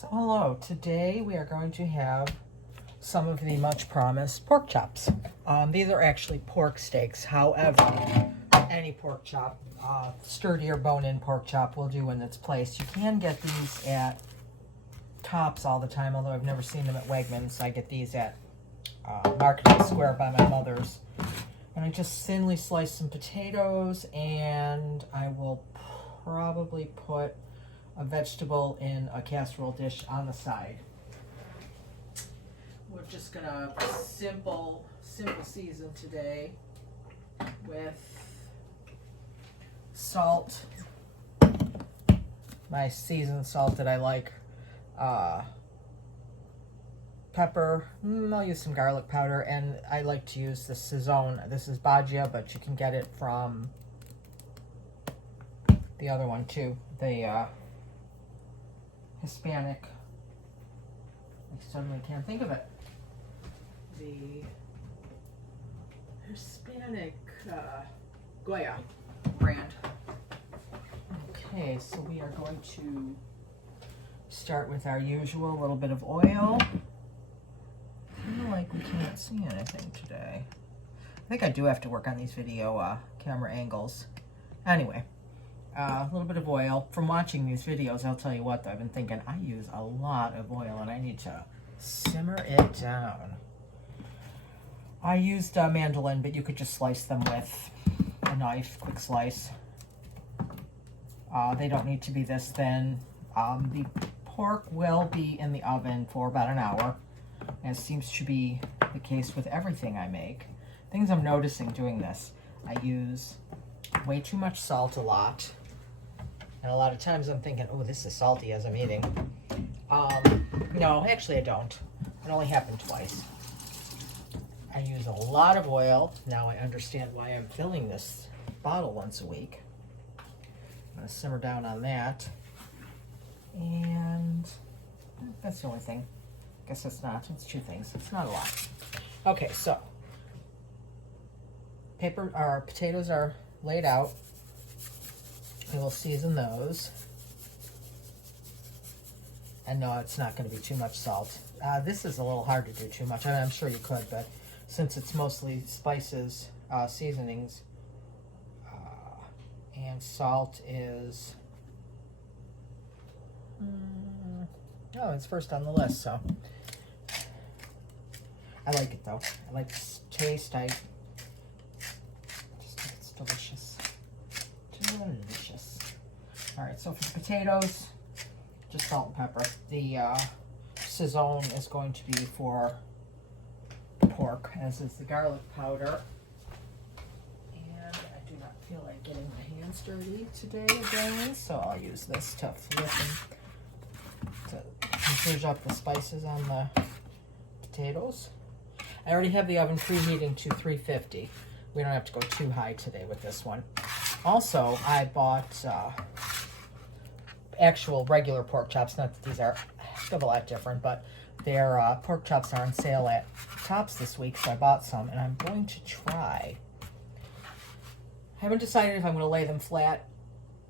So hello, today we are going to have some of the much promised pork chops. These are actually pork steaks. However, any pork chop, sturdier bone-in pork chop will do in its place. You can get these at Tops all the time, although I've never seen them at Wegmans. I get these at Market Square by my mother's. And I just thinly slice some potatoes, and I will probably put a vegetable in a casserole dish on the side. We're just gonna simple season today with salt, my seasoned salt that I like, pepper, I'll use some garlic powder, and I like to use the Sazón. This is Baggia, but you can get it from the other one too, the Hispanic, I suddenly can't think of it, the Hispanic Goya brand. Okay, so we are going to start with our usual little bit of oil. I feel like we can't see anything today. I think I do have to work on these video camera angles. Anyway, a little bit of oil. From watching these videos, I'll tell you what, I've been thinking I use a lot of oil and I need to simmer it down. I used mandolin, but you could just slice them with a knife, quick slice. They don't need to be this thin. The pork will be in the oven for about an hour, as seems to be the case with everything I make. Things I'm noticing doing this, I use way too much salt a lot. And a lot of times I'm thinking, oh, this is salty as I'm eating. No, actually I don't. It only happened twice. I use a lot of oil. Now I understand why I'm filling this bottle once a week. I'm gonna simmer down on that. And that's the only thing. I guess it's not. It's two things. It's not a lot. Okay, so our potatoes are laid out. We will season those. And no, it's not going to be too much salt. This is a little hard to do too much. I mean, I'm sure you could, but since it's mostly spices, seasonings, and salt is... oh, it's first on the list, so... I like it, though. I like the taste. Just think it's delicious. Delicious. Alright, so for the potatoes, just salt and pepper. The Sazón is going to be for the pork, as is the garlic powder. And I do not feel like getting my hands dirty today again, so I'll use this to flip and to zhuzh up the spices on the potatoes. I already have the oven preheating to 350. We don't have to go too high today with this one. Also, I bought actual regular pork chops. Not that these are a lot different, but their pork chops are on sale at Tops this week, so I bought some, and I'm going to try. I haven't decided if I'm going to lay them flat,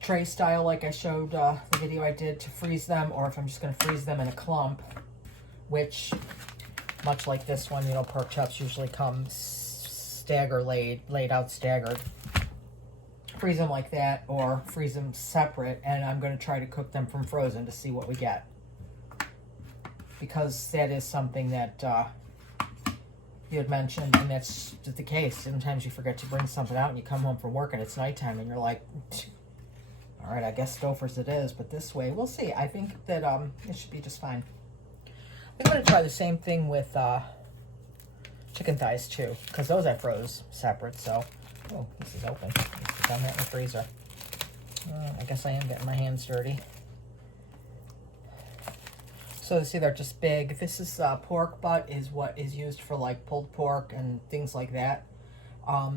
tray style, like I showed the video I did, to freeze them, or if I'm just going to freeze them in a clump, which, much like this one, you know, pork chops usually come laid out staggered. Freeze them like that, or freeze them separate, and I'm going to try to cook them from frozen to see what we get. Because that is something that you had mentioned, and that's the case. Sometimes you forget to bring something out, and you come home from work, and it's nighttime, and you're like, all right, I guess Stouffer's it is, but this way, we'll see. I think that it should be just fine. I'm going to try the same thing with chicken thighs, too, because those I froze separate, so... Oh, this is open. Let's put that in the freezer. I guess I am getting my hands dirty. So you see they're just big. This is pork butt, is what is used for like pulled pork and things like that.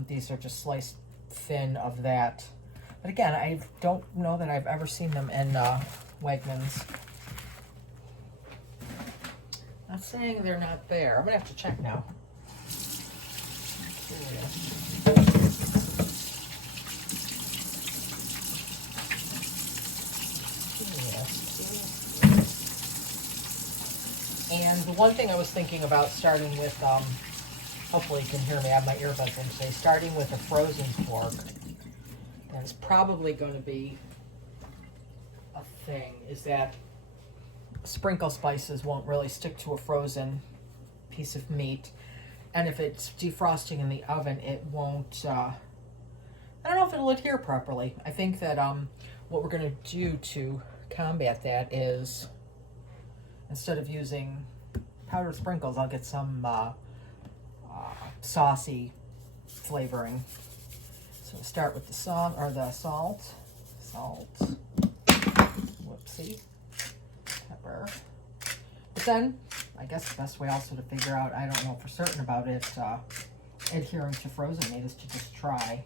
These are just sliced thin of that. But again, I don't know that I've ever seen them in Wegmans. Not saying they're not there. I'm gonna have to check now. And the one thing I was thinking about starting with, hopefully you can hear me, I have my earbuds in today, starting with a frozen pork, and it's probably going to be a thing, is that sprinkle spices won't really stick to a frozen piece of meat. And if it's defrosting in the oven, it won't, I don't know if it'll adhere properly. I think that what we're going to do to combat that is, instead of using powdered sprinkles, I'll get some saucy flavoring. So we'll start with the salt, whoopsie, pepper. But then, I guess the best way also to figure out, I don't know for certain about it, adhering to frozen meat, is to just try.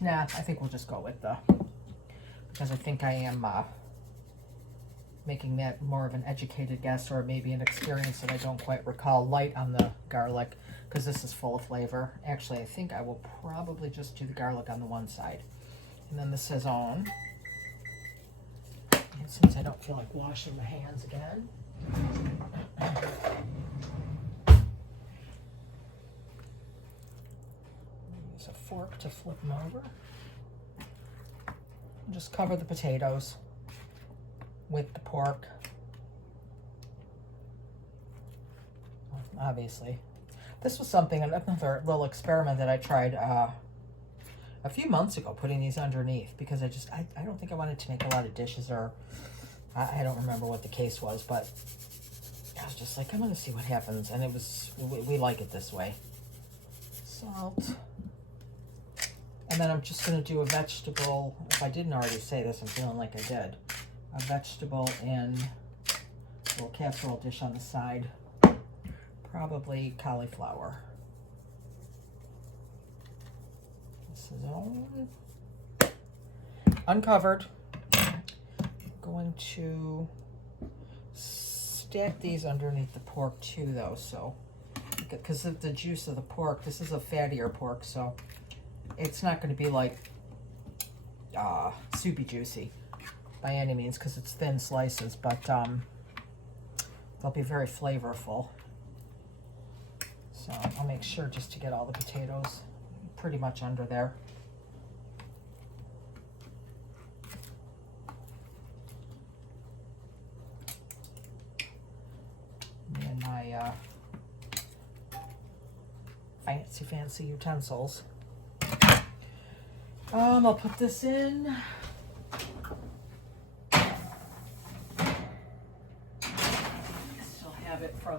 Nah, I think we'll just go with because I think I am making that more of an educated guess, or maybe an experience that I don't quite recall, light on the garlic, because this is full of flavor. Actually, I think I will probably just do the garlic on the one side. And then the Saison. And since I don't feel like washing my hands again, use a fork to flip them over. And just cover the potatoes with the pork. Obviously. This was another little experiment that I tried a few months ago, putting these underneath, because I don't think I wanted to make a lot of dishes, or I don't remember what the case was, but I was just like, I'm going to see what happens. And it was, we like it this way. Salt. And then I'm just going to do a vegetable. If I didn't already say this, I'm feeling like I did. A vegetable in a little casserole dish on the side. Probably cauliflower. This is all uncovered. I'm going to stack these underneath the pork too, though, so because of the juice of the pork, this is a fattier pork, so it's not going to be like soupy juicy by any means, because it's thin slices, but they'll be very flavorful. So I'll make sure just to get all the potatoes pretty much under there. And my fancy utensils. I'll put this in. I still have it from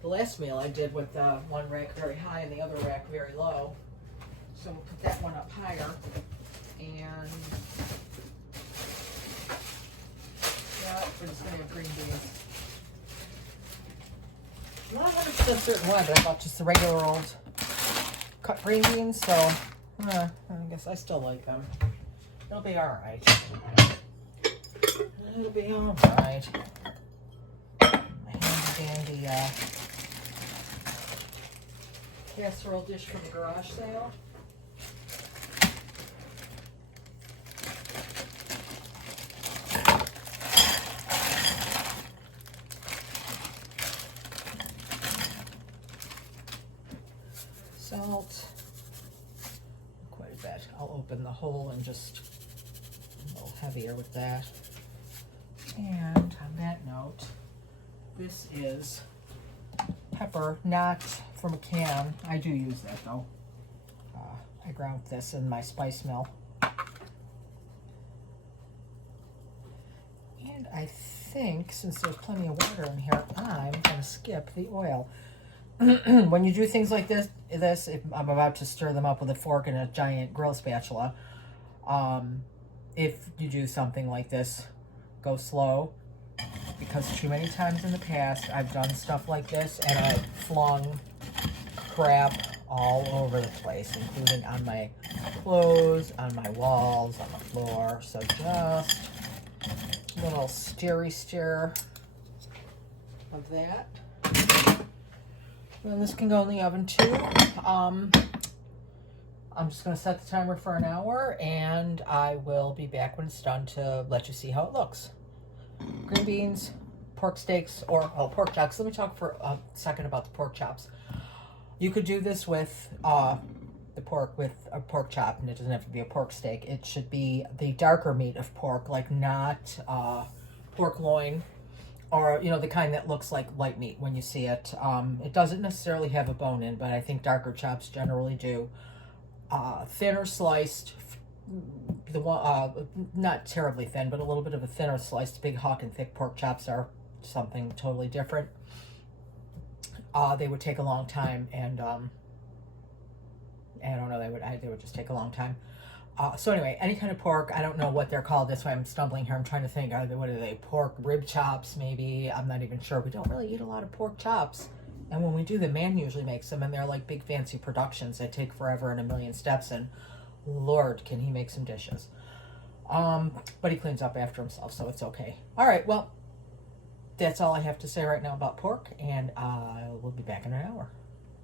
the last meal I did with one rack very high and the other rack very low. So we'll put that one up higher. And yeah, we're just going to have green beans. Not 100% certain why, but I bought just the regular old cut green beans, so I guess I still like them. It'll be alright. It'll be alright. My handy dandy casserole dish from the garage sale. Salt, quite a bit. I'll open the hole and just a little heavier with that. And on that note, this is pepper, not from a can. I do use that though. I ground this in my spice mill. And I think, since there's plenty of water in here, I'm going to skip the oil. When you do things like this, if I'm about to stir them up with a fork and a giant grill spatula, if you do something like this, go slow, because too many times in the past I've done stuff like this and I've flung crap all over the place, including on my clothes, on my walls, on the floor. So just a little stir of that. And this can go in the oven too. I'm just going to set the timer for an hour, and I will be back when it's done to let you see how it looks. Green beans, pork steaks or pork chops. Let me talk for a second about the pork chops. You could do this with the pork with a pork chop, and it doesn't have to be a pork steak. It should be the darker meat of pork, like not pork loin, or you know, the kind that looks like light meat when you see it. It doesn't necessarily have a bone in, but I think darker chops generally do. Thinner sliced, the one not terribly thin, but a little bit of a thinner sliced Big Hawk and thick pork chops are something totally different. They would take a long time, and I don't know, they would just take a long time. So anyway, any kind of pork, I don't know what they're called. That's why I'm stumbling here. I'm trying to think, what are they? Pork rib chops, maybe. I'm not even sure. We don't really eat a lot of pork chops. And when we do, the man usually makes them, and they're like big fancy productions that take forever and a million steps, and Lord, can he make some dishes. But he cleans up after himself, so it's okay. All right, well, that's all I have to say right now about pork, and we'll be back in an hour.